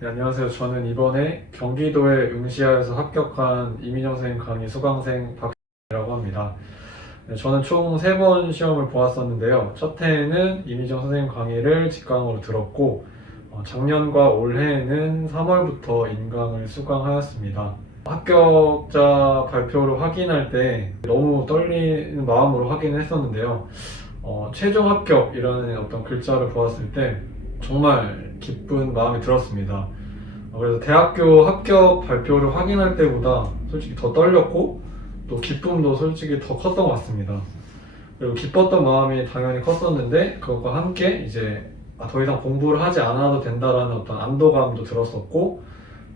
네, 안녕하세요. 저는 이번에 경기도의 응시하에서 합격한 이민정 선생님 강의 수강생 박이라고 합니다. 네, 저는 총 3번 시험을 보았었는데요. 첫 해에는 이민정 선생님 강의를 직강으로 들었고, 작년과 올해에는 3월부터 인강을 수강하였습니다. 합격자 발표를 확인할 때 너무 떨리는 마음으로 확인을 했었는데요. 최종 합격이라는 어떤 글자를 보았을 때 정말 기쁜 마음이 들었습니다. 그래서 대학교 합격 발표를 확인할 때보다 솔직히 더 떨렸고 또 기쁨도 솔직히 더 컸던 것 같습니다. 그리고 기뻤던 마음이 당연히 컸었는데 그것과 함께 이제 더 이상 공부를 하지 않아도 된다라는 어떤 안도감도 들었었고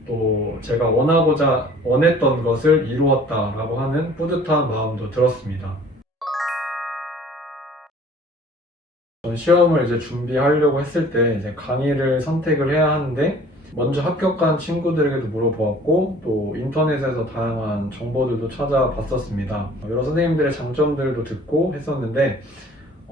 또 제가 원했던 것을 이루었다라고 하는 뿌듯한 마음도 들었습니다. 시험을 이제 준비하려고 했을 때 이제 강의를 선택을 해야 하는데 먼저 합격한 친구들에게도 물어보았고 또 인터넷에서 다양한 정보들도 찾아봤었습니다. 여러 선생님들의 장점들도 듣고 했었는데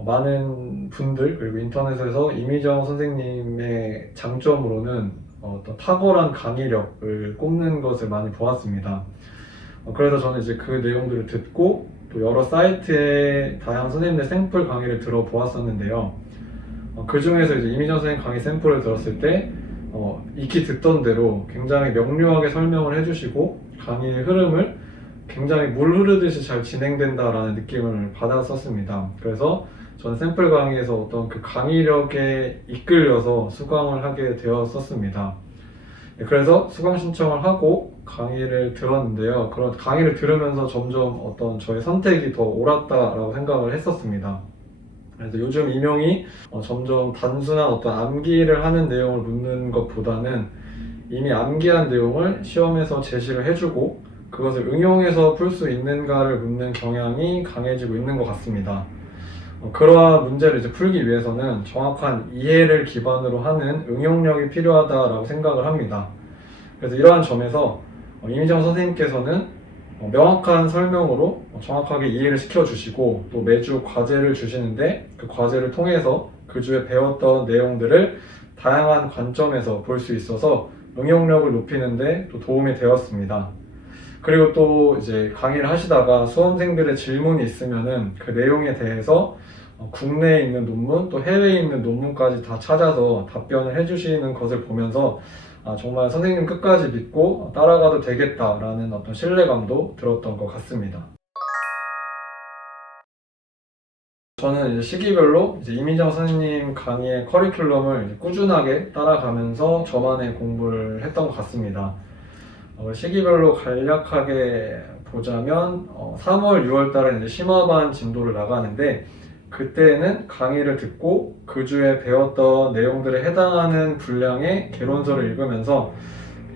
많은 분들 그리고 인터넷에서 이미정 선생님의 장점으로는 어떤 탁월한 강의력을 꼽는 것을 많이 보았습니다. 그래서 저는 이제 그 내용들을 듣고 또 여러 사이트에 다양한 선생님들 샘플 강의를 들어보았었는데요. 그 중에서 이제 이미정 선생님 강의 샘플을 들었을 때 익히 듣던 대로 굉장히 명료하게 설명을 해주시고 강의의 흐름을 굉장히 물 흐르듯이 잘 진행된다라는 느낌을 받았었습니다. 그래서 저는 샘플 강의에서 어떤 그 강의력에 이끌려서 수강을 하게 되었었습니다. 그래서 수강 신청을 하고 강의를 들었는데요. 그런 강의를 들으면서 점점 어떤 저의 선택이 더 옳았다라고 생각을 했었습니다. 그래서 요즘 임용이 점점 단순한 어떤 암기를 하는 내용을 묻는 것보다는 이미 암기한 내용을 시험에서 제시를 해주고 그것을 응용해서 풀 수 있는가를 묻는 경향이 강해지고 있는 것 같습니다. 그러한 문제를 이제 풀기 위해서는 정확한 이해를 기반으로 하는 응용력이 필요하다라고 생각을 합니다. 그래서 이러한 점에서 이미정 선생님께서는 명확한 설명으로 정확하게 이해를 시켜주시고 또 매주 과제를 주시는데 그 과제를 통해서 그 주에 배웠던 내용들을 다양한 관점에서 볼 수 있어서 응용력을 높이는데 또 도움이 되었습니다. 그리고 또 이제 강의를 하시다가 수험생들의 질문이 있으면은 그 내용에 대해서 국내에 있는 논문 또 해외에 있는 논문까지 다 찾아서 답변을 해주시는 것을 보면서 정말 선생님 끝까지 믿고 따라가도 되겠다라는 어떤 신뢰감도 들었던 것 같습니다. 저는 이제 시기별로 이제 이민정 선생님 강의의 커리큘럼을 꾸준하게 따라가면서 저만의 공부를 했던 것 같습니다. 시기별로 간략하게 보자면 3월, 6월 달에 이제 심화반 진도를 나가는데 그때는 강의를 듣고 그 주에 배웠던 내용들에 해당하는 분량의 개론서를 읽으면서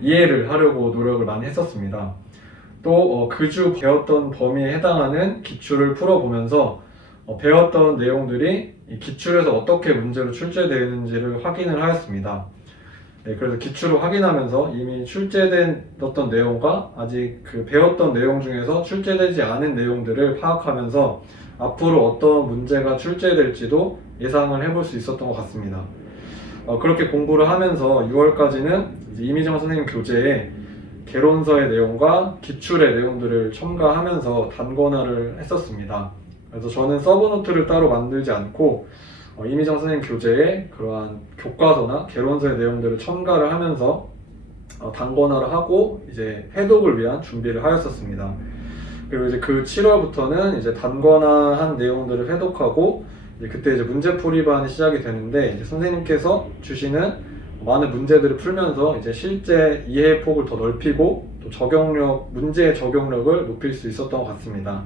이해를 하려고 노력을 많이 했었습니다. 또 그 주 배웠던 범위에 해당하는 기출을 풀어보면서 배웠던 내용들이 이 기출에서 어떻게 문제로 출제되는지를 확인을 하였습니다. 네, 그래서 기출을 확인하면서 이미 출제된 내용과 아직 그 배웠던 내용 중에서 출제되지 않은 내용들을 파악하면서 앞으로 어떤 문제가 출제될지도 예상을 해볼 수 있었던 것 같습니다. 그렇게 공부를 하면서 6월까지는 이미정 선생님 교재에 개론서의 내용과 기출의 내용들을 첨가하면서 단권화를 했었습니다. 그래서 저는 서브노트를 따로 만들지 않고 이미정 선생님 교재에 그러한 교과서나 개론서의 내용들을 첨가를 하면서 단권화를 하고 이제 회독을 위한 준비를 하였었습니다. 그리고 이제 그 7월부터는 이제 단권화한 내용들을 회독하고 그때 이제 문제풀이반이 시작이 되는데 이제 선생님께서 주시는 많은 문제들을 풀면서 이제 실제 이해 폭을 더 넓히고 또 문제의 적용력을 높일 수 있었던 것 같습니다.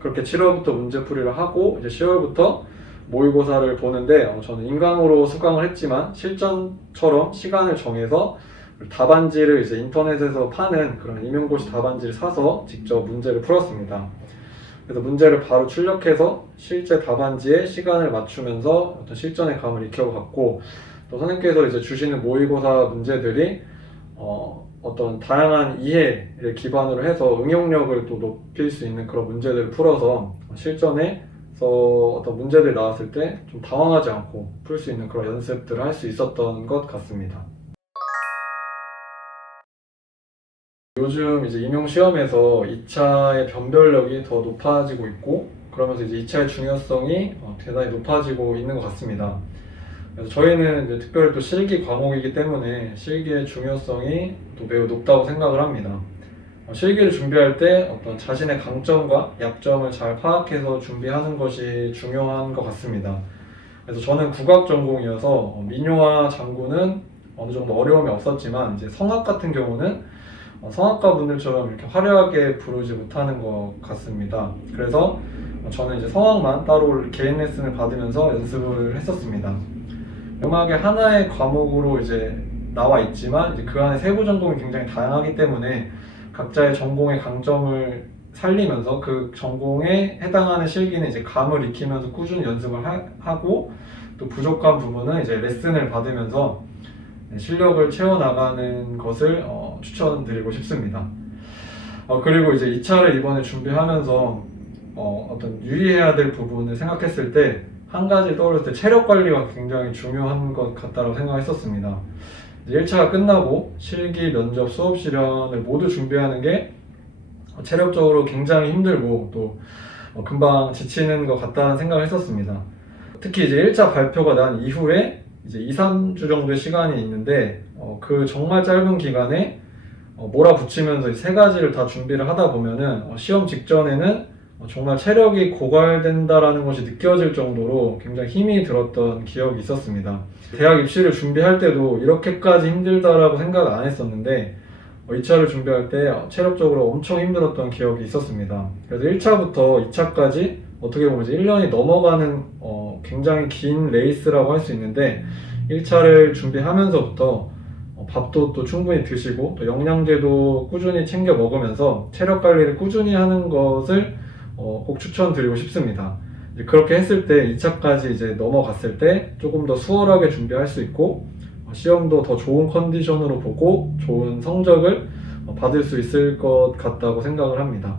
그렇게 7월부터 문제풀이를 하고 이제 10월부터 모의고사를 보는데 저는 인강으로 수강을 했지만 실전처럼 시간을 정해서 답안지를 이제 인터넷에서 파는 그런 임용고시 답안지를 사서 직접 문제를 풀었습니다. 그래서 문제를 바로 출력해서 실제 답안지에 시간을 맞추면서 어떤 실전의 감을 익혀갔고 또 선생님께서 이제 주시는 모의고사 문제들이 어떤 다양한 이해를 기반으로 해서 응용력을 또 높일 수 있는 그런 문제들을 풀어서 실전에서 어떤 문제들이 나왔을 때 좀 당황하지 않고 풀 수 있는 그런 연습들을 할 수 있었던 것 같습니다. 요즘 이제 임용 시험에서 2차의 변별력이 더 높아지고 있고, 그러면서 이제 2차의 중요성이 대단히 높아지고 있는 것 같습니다. 그래서 저희는 이제 특별히 또 실기 과목이기 때문에 실기의 중요성이 또 매우 높다고 생각을 합니다. 실기를 준비할 때 어떤 자신의 강점과 약점을 잘 파악해서 준비하는 것이 중요한 것 같습니다. 그래서 저는 국악 전공이어서 민요와 장구는 어느 정도 어려움이 없었지만, 이제 성악 같은 경우는 성악가 분들처럼 이렇게 화려하게 부르지 못하는 것 같습니다. 그래서 저는 이제 성악만 따로 개인 레슨을 받으면서 연습을 했었습니다. 음악의 하나의 과목으로 이제 나와 있지만, 이제 그 안에 세부 전공이 굉장히 다양하기 때문에 각자의 전공의 강점을 살리면서 그 전공에 해당하는 실기는 이제 감을 익히면서 꾸준히 연습을 하고, 또 부족한 부분은 이제 레슨을 받으면서 실력을 채워나가는 것을 추천드리고 싶습니다. 그리고 이제 2차를 이번에 준비하면서 어떤 유의해야 될 부분을 생각했을 때 한 가지 떠올렸을 때 체력 관리가 굉장히 중요한 것 같다고 생각했었습니다. 이제 1차가 끝나고 실기, 면접, 수업 실현을 모두 준비하는 게 체력적으로 굉장히 힘들고 또 금방 지치는 것 같다는 생각을 했었습니다. 특히 이제 1차 발표가 난 이후에 이제 2, 3주 정도의 시간이 있는데, 그 정말 짧은 기간에 몰아붙이면서 이 세 가지를 다 준비를 하다 보면은 시험 직전에는 정말 체력이 고갈된다라는 것이 느껴질 정도로 굉장히 힘이 들었던 기억이 있었습니다. 대학 입시를 준비할 때도 이렇게까지 힘들다라고 생각 안 했었는데 2차를 준비할 때 체력적으로 엄청 힘들었던 기억이 있었습니다. 그래서 1차부터 2차까지 어떻게 보면 이제 1년이 넘어가는 굉장히 긴 레이스라고 할 수 있는데, 1차를 준비하면서부터 밥도 또 충분히 드시고 또 영양제도 꾸준히 챙겨 먹으면서 체력 관리를 꾸준히 하는 것을 꼭 추천드리고 싶습니다. 이제 그렇게 했을 때 2차까지 이제 넘어갔을 때 조금 더 수월하게 준비할 수 있고, 시험도 더 좋은 컨디션으로 보고 좋은 성적을 받을 수 있을 것 같다고 생각을 합니다.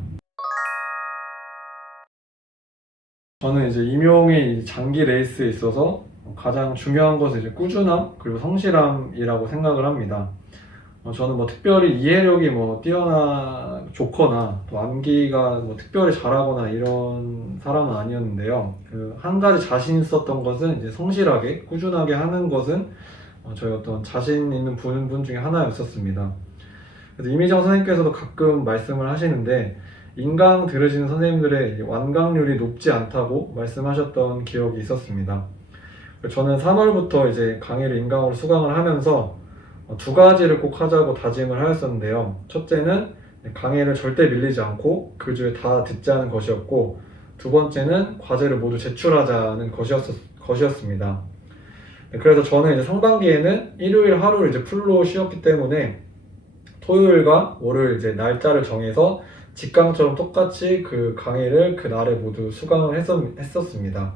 저는 이제 임용의 장기 레이스에 있어서 가장 중요한 것은 이제 꾸준함 그리고 성실함이라고 생각을 합니다. 저는 뭐 특별히 이해력이 뭐 좋거나 또 암기가 뭐 특별히 잘하거나 이런 사람은 아니었는데요. 그 한 가지 자신 있었던 것은 이제 성실하게 꾸준하게 하는 것은 저희 어떤 자신 있는 분 중에 하나였었습니다. 그래서 이미정 선생님께서도 가끔 말씀을 하시는데, 인강 들으시는 선생님들의 완강률이 높지 않다고 말씀하셨던 기억이 있었습니다. 저는 3월부터 이제 강의를 인강으로 수강을 하면서 두 가지를 꼭 하자고 다짐을 하였었는데요. 첫째는 강의를 절대 밀리지 않고 그 주에 다 듣자는 것이었고, 두 번째는 과제를 모두 제출하자는 것이었습니다. 그래서 저는 이제 상반기에는 일요일 하루를 이제 풀로 쉬었기 때문에 토요일과 월요일 이제 날짜를 정해서 직강처럼 똑같이 그 강의를 그 날에 모두 수강을 했었습니다.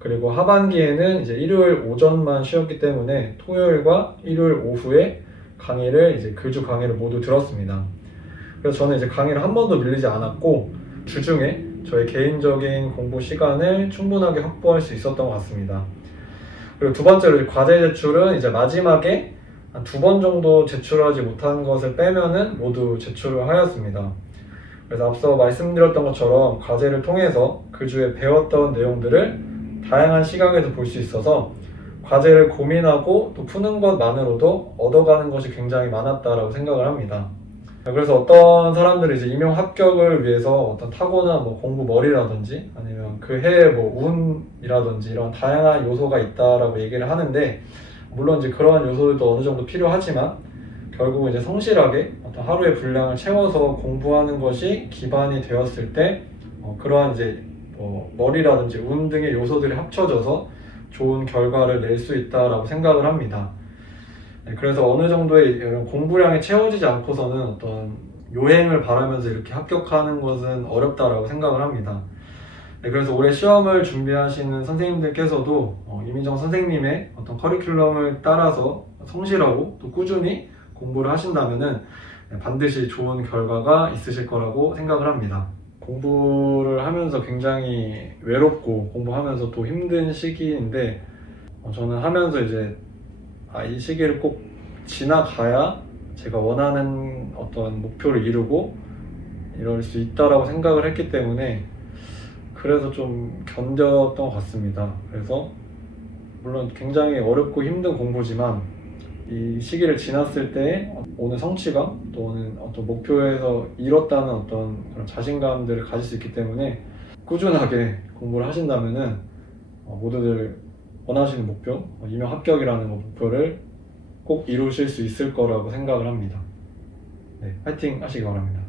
그리고 하반기에는 이제 일요일 오전만 쉬었기 때문에 토요일과 일요일 오후에 강의를 이제 그 주 강의를 모두 들었습니다. 그래서 저는 이제 강의를 한 번도 밀리지 않았고 주중에 저의 개인적인 공부 시간을 충분하게 확보할 수 있었던 것 같습니다. 그리고 두 번째로 과제 제출은 이제 마지막에 한 2번 정도 제출하지 못한 것을 빼면은 모두 제출을 하였습니다. 그래서 앞서 말씀드렸던 것처럼 과제를 통해서 그 주에 배웠던 내용들을 다양한 시각에서 볼 수 있어서 과제를 고민하고 또 푸는 것만으로도 얻어가는 것이 굉장히 많았다라고 생각을 합니다. 그래서 어떤 사람들이 이제 임용 합격을 위해서 어떤 타고난 뭐 공부 머리라든지 아니면 그 해의 뭐 운이라든지 이런 다양한 요소가 있다라고 얘기를 하는데, 물론 이제 그러한 요소들도 어느 정도 필요하지만 결국은 이제 성실하게 어떤 하루의 분량을 채워서 공부하는 것이 기반이 되었을 때 그러한 이제 머리라든지 운 등의 요소들이 합쳐져서 좋은 결과를 낼 수 있다라고 생각을 합니다. 그래서 어느 정도의 이런 공부량이 채워지지 않고서는 어떤 요행을 바라면서 이렇게 합격하는 것은 어렵다라고 생각을 합니다. 그래서 올해 시험을 준비하시는 선생님들께서도 이민정 선생님의 어떤 커리큘럼을 따라서 성실하고 또 꾸준히 공부를 하신다면은 반드시 좋은 결과가 있으실 거라고 생각을 합니다. 공부를 하면서 굉장히 외롭고 공부하면서 또 힘든 시기인데, 저는 하면서 이제 이 시기를 꼭 지나가야 제가 원하는 어떤 목표를 이루고 이럴 수 있다라고 생각을 했기 때문에 그래서 좀 견뎠던 것 같습니다. 그래서 물론 굉장히 어렵고 힘든 공부지만 이 시기를 지났을 때 오는 성취감 또 오는 어떤 목표에서 이뤘다는 어떤 그런 자신감들을 가질 수 있기 때문에 꾸준하게 공부를 하신다면은 모두들 원하시는 목표, 임용 합격이라는 목표를 꼭 이루실 수 있을 거라고 생각을 합니다. 네, 파이팅 하시기 바랍니다.